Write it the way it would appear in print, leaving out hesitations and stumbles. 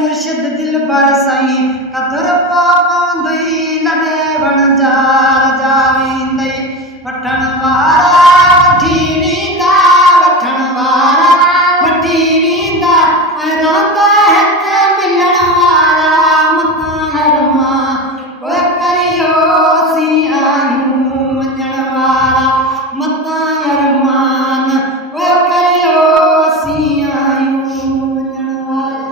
मुर्शिद दिल पर सही कदर पावंदई लडे बण जार जावींदई वठण वारा वठी वींदा वठण वारा वठी वींदा रांदा हथ मिलण वारा मकानमा ओए करियो सी आयूं वञण वारा मका अरमान ओए करियो सी आयूं वञण वारा